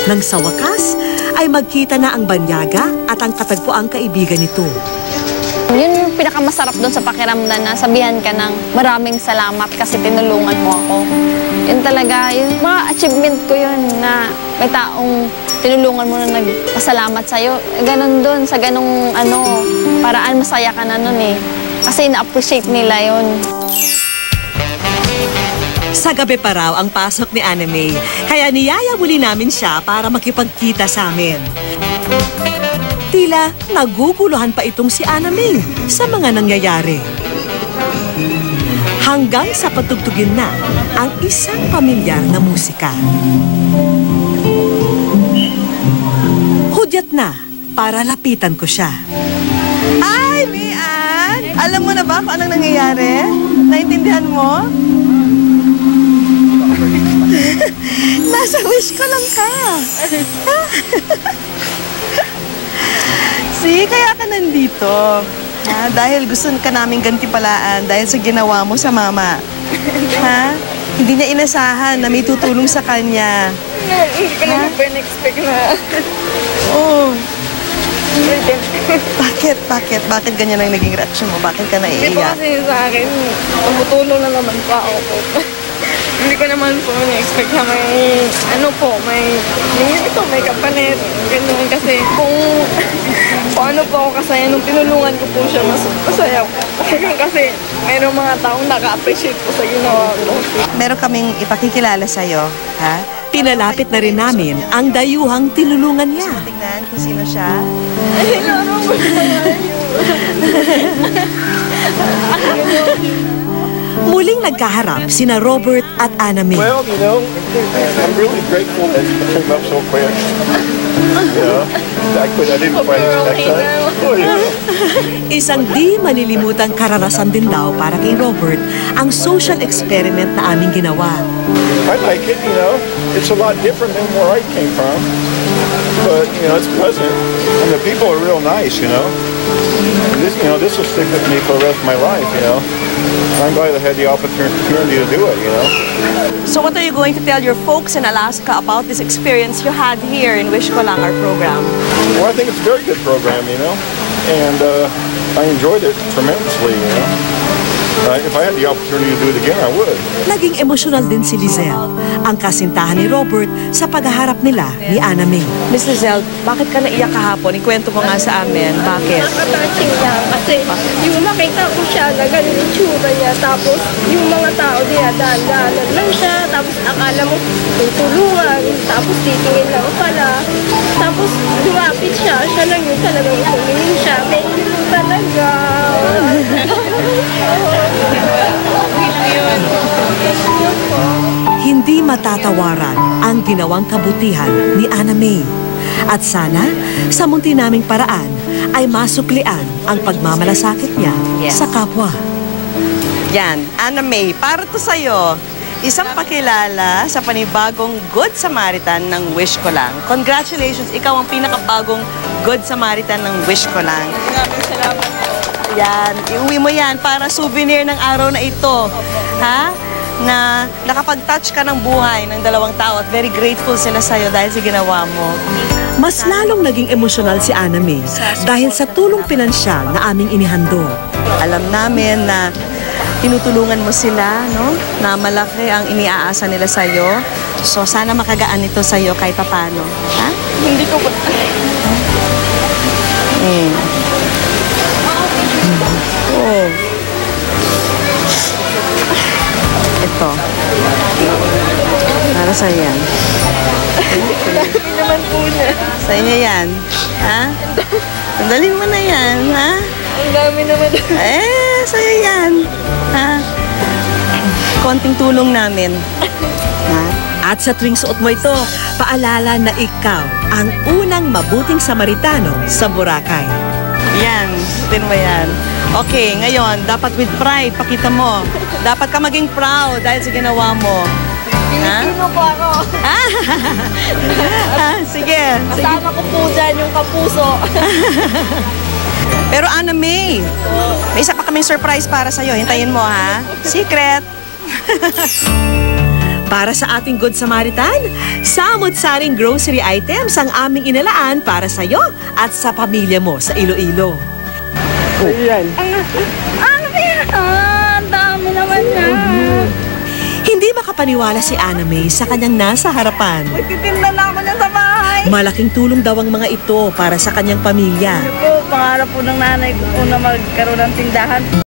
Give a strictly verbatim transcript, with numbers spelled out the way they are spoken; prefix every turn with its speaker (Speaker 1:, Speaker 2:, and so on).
Speaker 1: Nang sa wakas, ay magkita na ang banyaga at ang katagpuang kaibigan nito.
Speaker 2: Yun yung pinakamasarap doon sa pakiramdam na sabihan ka ng maraming salamat kasi tinulungan mo ako. Yun talaga, yung mga achievement ko yun na may taong tinulungan mo na nagpasalamat sa'yo. Ganon doon, sa ganong ano, paraan masaya ka na nun eh. Kasi na-appreciate nila yun.
Speaker 1: Sa gabi pa raw ang pasok ni Anna May, kaya niyaya muli namin siya para makipagkita sa amin. Tila naguguluhan pa itong si Anna May sa mga nangyayari. Hanggang sa patugtugin na ang isang pamilyar na musika. Hudyat na para lapitan ko siya.
Speaker 3: Ay, Mian! Alam mo na ba kung anong nangyayari? Naintindihan mo? Nasa wish ko lang ka. See, kaya ka nandito. Ha? Dahil gusto ka naming gantipalaan dahil sa ginawa mo sa mama. Ha? Hindi niya inasahan na may tutulong sa kanya.
Speaker 2: Hindi ko naman po in-expect na.
Speaker 3: Oh. Bakit? Bakit? Bakit ganyan ang naging reaction mo? Bakit ka
Speaker 2: Hindi po
Speaker 3: naiiyak?
Speaker 2: kasi sa akin, tumutulong na naman po ako po. Hindi ko naman po na-expect na may, ano po, may, hindi po, may kapalit. Ganun kasi kung, kung ano po ako kasaya, nung tinulungan ko po siya, mas masaya po. Kasi mayroong mga taong naka-appreciate po sa ginawa ko.
Speaker 3: Meron kaming ipakikilala sa'yo, ha?
Speaker 1: Pinalapit na rin namin ang dayuhang tinulungan niya.
Speaker 3: Tingnan kung sino siya.
Speaker 2: Ay, laro mo
Speaker 1: Muling nagkaharap sina Robert at Anna May.
Speaker 4: Well, you know, I'm really grateful that you came up so quick. You know, I, could, I didn't quite expect that. Oh, yeah.
Speaker 1: Isang di malilimutang karanasan din daw para kay Robert ang social experiment na aming ginawa.
Speaker 4: I like it, you know. It's a lot different than where I came from. But, you know, it's pleasant. And the people are real nice, you know. And this, you know, this will stick with me for the rest of my life, you know. I'm glad I had the opportunity to do it, you know.
Speaker 3: So what are you going to tell your folks in Alaska about this experience you had here in Wish Ko Lang, our program?
Speaker 4: Well, I think it's a very good program, you know. And uh, I enjoyed it tremendously, you know. Uh, if I had the opportunity to do it again, I would.
Speaker 1: Naging emosyonal din si Lizelle, ang kasintahan ni Robert sa paghaharap nila ni Anna May.
Speaker 3: Miss Lizelle, bakit ka naiyak kahapon? Ikwento mo nga sa amin. Bakit?
Speaker 5: Nakatouching lang kasi yung makita ko siya na ganun yung tsura niya tapos yung mga tao dinadaan-daanan lang siya tapos akala mo tutulungan tapos titingin lang pala tapos lumapit siya, siya lang yung talagang tumingin siya thank you talaga.
Speaker 1: Hindi matatawaran ang ginawang kabutihan ni Anna May. At sana, sa munti naming paraan, ay masuklian ang pagmamalasakit niya
Speaker 3: Yes.
Speaker 1: sa kapwa.
Speaker 3: Yan, Anna May, para to sa'yo. Isang pakilala sa panibagong Good Samaritan ng Wish Ko Lang. Congratulations, ikaw ang pinakabagong Good Samaritan ng Wish Ko Lang.
Speaker 2: Maraming salamat po.
Speaker 3: Yan, iuwi mo yan para souvenir ng araw na ito. Ha? Na nakapag-touch ka ng buhay ng dalawang tao at very grateful sila sa'yo dahil sa ginawa mo.
Speaker 1: Mas lalong naging emosyonal si Anna May dahil sa tulong pinansyal na aming inihandog.
Speaker 3: Alam namin na tinutulungan mo sila, no? Na malaki ang iniaasa nila sa'yo. So sana makagaan ito sa'yo kahit papano. Ha?
Speaker 2: Hindi ko po.
Speaker 3: Mm. Oh. Ito. Para sa yan.
Speaker 2: Hindi naman po niya.
Speaker 3: Sa inyo yan. Ha? Sandalin mo na yan, ha?
Speaker 2: Ang dami naman.
Speaker 3: Eh, sa'yo yan. Ha? Konting tulong namin. Ha?
Speaker 1: At sa tuwing suot mo ito, paalala na ikaw ang unang mabuting Samaritano sa Boracay.
Speaker 3: Yan, sutin mo yan. Okay, ngayon, dapat with pride, pakita mo. Dapat ka maging proud dahil sa ginawa mo. Ha?
Speaker 2: Sino po ako?
Speaker 3: Ah, sige, sige.
Speaker 2: Kasama ko po dyan yung kapuso.
Speaker 3: Pero Anna May, may isa pa kaming surprise para sa'yo. Hintayin mo, ha? Secret.
Speaker 1: Para sa ating Good Samaritan, samot-saring grocery items ang aming inalaan para sa iyo at sa pamilya mo sa Iloilo.
Speaker 4: Ayan.
Speaker 5: Ano ba yan? Ah, ang dami naman niya.
Speaker 1: Hindi makapaniwala si Ana May sa kanyang nasa harapan.
Speaker 5: Magtitinda na ako niya sa bahay.
Speaker 1: Malaking tulong daw ang mga ito para sa kanyang pamilya.
Speaker 5: Po, pangarap po ng nanay ko po na magkaroon ng tindahan.